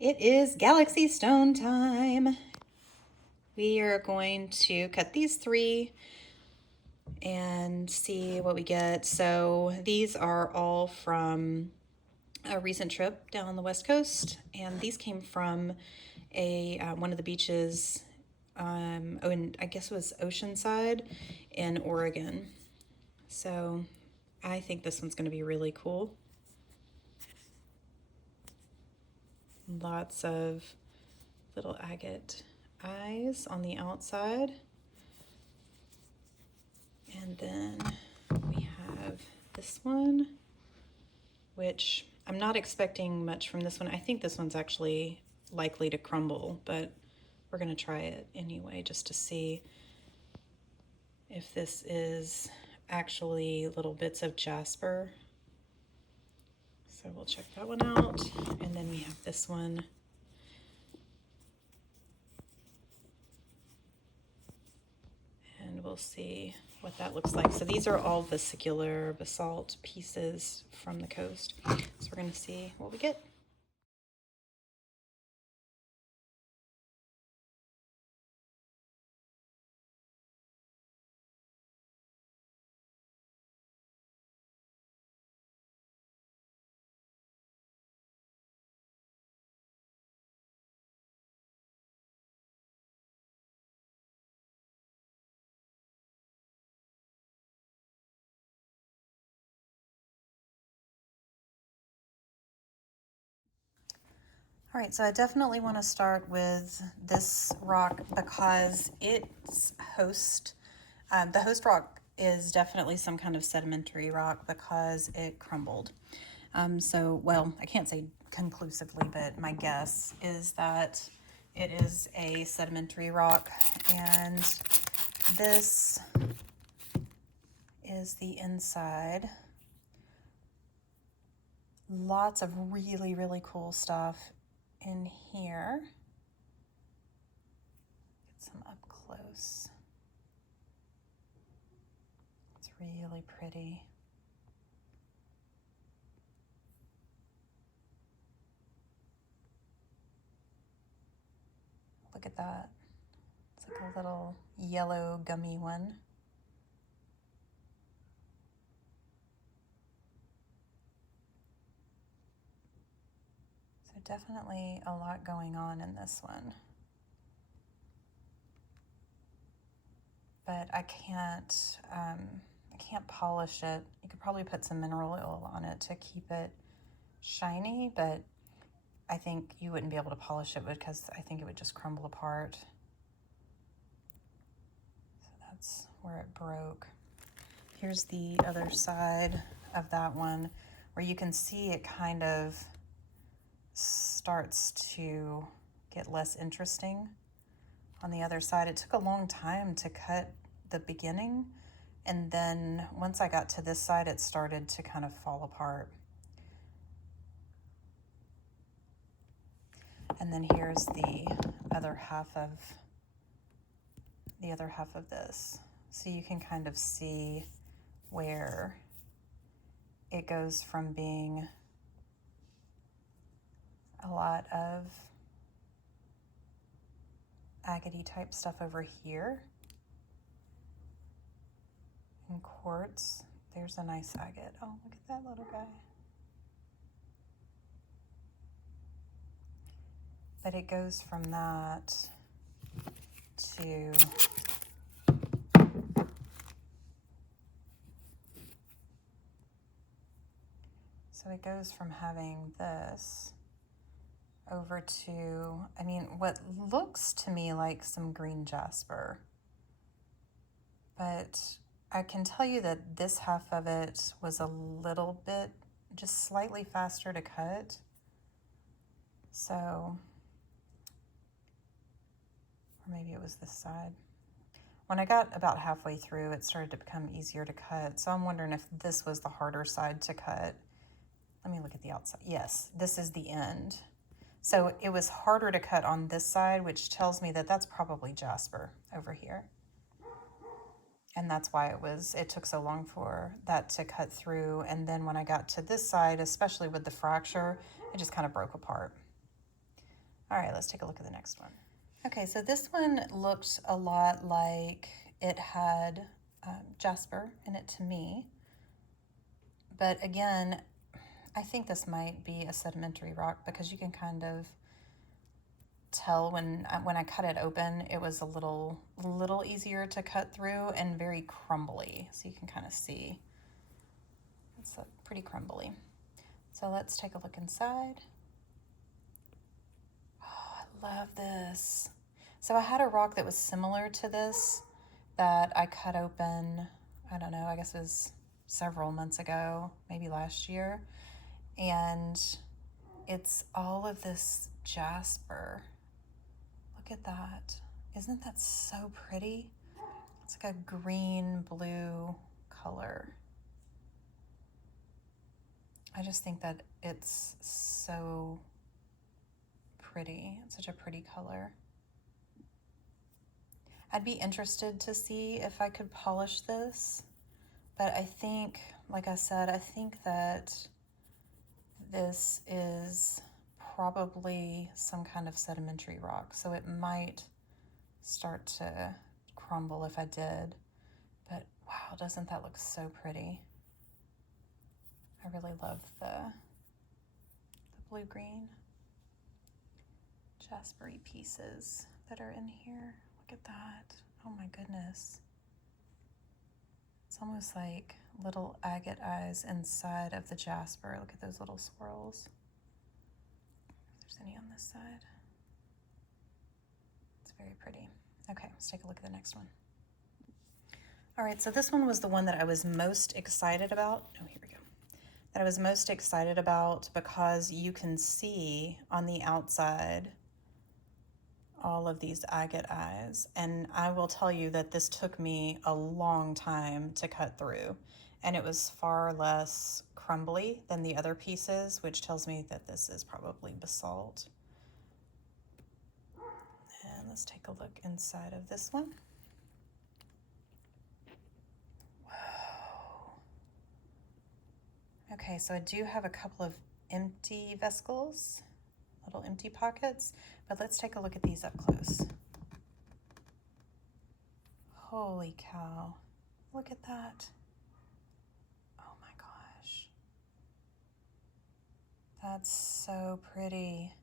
It is Galaxy Stone time. We are going to cut these three and see what we get. So these are all from a recent trip down the West Coast, and these came from one of the beaches. And I guess it was Oceanside in Oregon. So I think this one's going to be really cool. Lots of little agate eyes on the outside. And then we have this one, which I'm not expecting much from this one. I think this one's actually likely to crumble, but we're going to try it anyway just to see if this is actually little bits of jasper. So we'll check that one out. And then we have this one. And we'll see what that looks like. So these are all vesicular basalt pieces from the coast. So we're going to see what we get. All right, so I definitely want to start with this rock because its host, the host rock is definitely some kind of sedimentary rock because it crumbled. Well, I can't say conclusively, but my guess is that it is a sedimentary rock, and this is the inside. Lots of really, really cool stuff in here. Get some up close. It's really pretty. Look at that. It's like a little yellow gummy one. So definitely a lot going on in this one. But I can't polish it. You could probably put some mineral oil on it to keep it shiny, but I think you wouldn't be able to polish it because I think it would just crumble apart. So that's where it broke. Here's the other side of that one where you can see it kind of starts to get less interesting on the other side. It took a long time to cut the beginning, and then once I got to this side, it started to kind of fall apart. And then here's the other half of this. So you can kind of see where it goes from being a lot of agate type stuff over here in quartz. There's a nice agate. Oh, look at that little guy. But it goes from that to so it goes from having this over to, I mean, what looks to me like some green jasper. But I can tell you that this half of it was a little bit, just slightly faster to cut. So, or maybe it was this side. When I got about halfway through, it started to become easier to cut. So I'm wondering if this was the harder side to cut. Let me look at the outside. Yes, this is the end. So it was harder to cut on this side, which tells me that that's probably jasper over here. And that's why it took so long for that to cut through. And then when I got to this side, especially with the fracture, it just kind of broke apart. All right, let's take a look at the next one. Okay, so this one looked a lot like it had jasper in it to me. But again, I think this might be a sedimentary rock because you can kind of tell when I cut it open, it was a little easier to cut through and very crumbly. So you can kind of see it's pretty crumbly. So let's take a look inside. Oh, I love this. So I had a rock that was similar to this that I cut open, I don't know, I guess it was several months ago, maybe last year. And it's all of this jasper. Look at that. Isn't that so pretty? It's like a green blue color. I just think that it's so pretty. It's such a pretty color. I'd be interested to see if I could polish this, but I think, like I said, I think that this is probably some kind of sedimentary rock, so it might start to crumble if I did. But wow, doesn't that look so pretty? I really love the blue-green jaspery pieces that are in here. Look at that. Oh my goodness. It's almost like little agate eyes inside of the jasper. Look at those little swirls. If there's any on this side. It's very pretty. Okay, let's take a look at the next one. All right, so this one was the one that I was most excited about. Oh, here we go. That I was most excited about because you can see on the outside all of these agate eyes. And I will tell you that this took me a long time to cut through, and it was far less crumbly than the other pieces, which tells me that this is probably basalt. And let's take a look inside of this one. Whoa. Okay, so I do have a couple of empty vesicles, little empty pockets, but let's take a look at these up close. Holy cow, look at that. Oh my gosh. That's so pretty.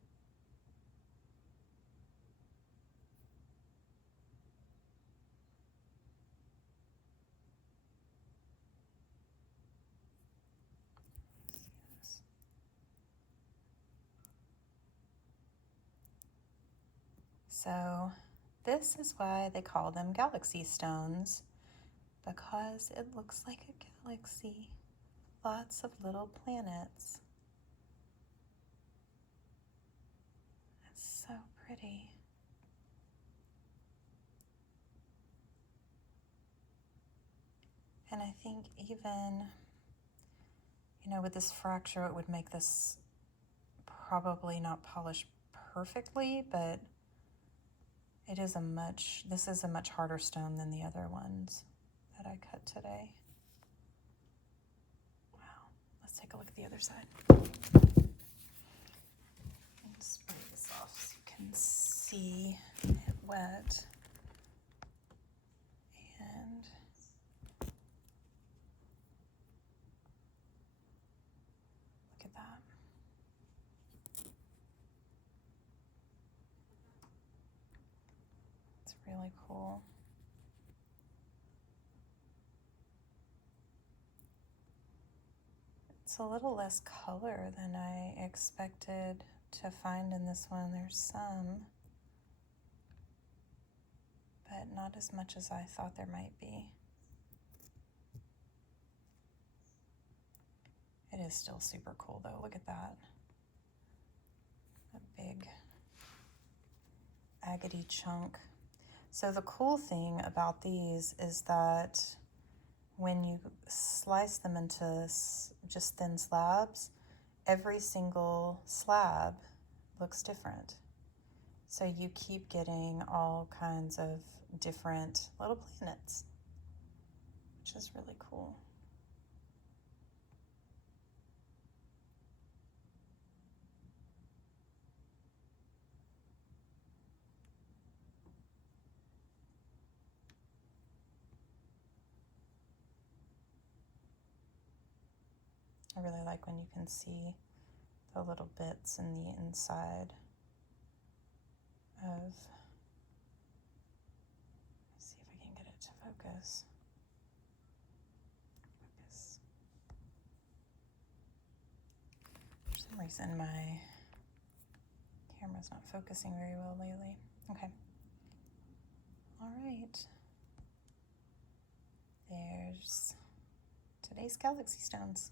So this is why they call them galaxy stones, because it looks like a galaxy. Lots of little planets. It's so pretty. And I think even, you know, with this fracture, it would make this probably not polished perfectly, but this is a much harder stone than the other ones that I cut today. Wow, let's take a look at the other side. And spray this off so you can see it wet. And look at that. It's really cool. It's a little less color than I expected to find in this one. There's some, but not as much as I thought there might be. It is still super cool though. Look at that. A big agate chunk. So the cool thing about these is that when you slice them into just thin slabs, every single slab looks different. So you keep getting all kinds of different little planets, which is really cool. I really like when you can see the little bits in the inside of, let's see if I can get it to focus. For some reason my camera's not focusing very well lately. Okay. All right. There's today's galaxy stones.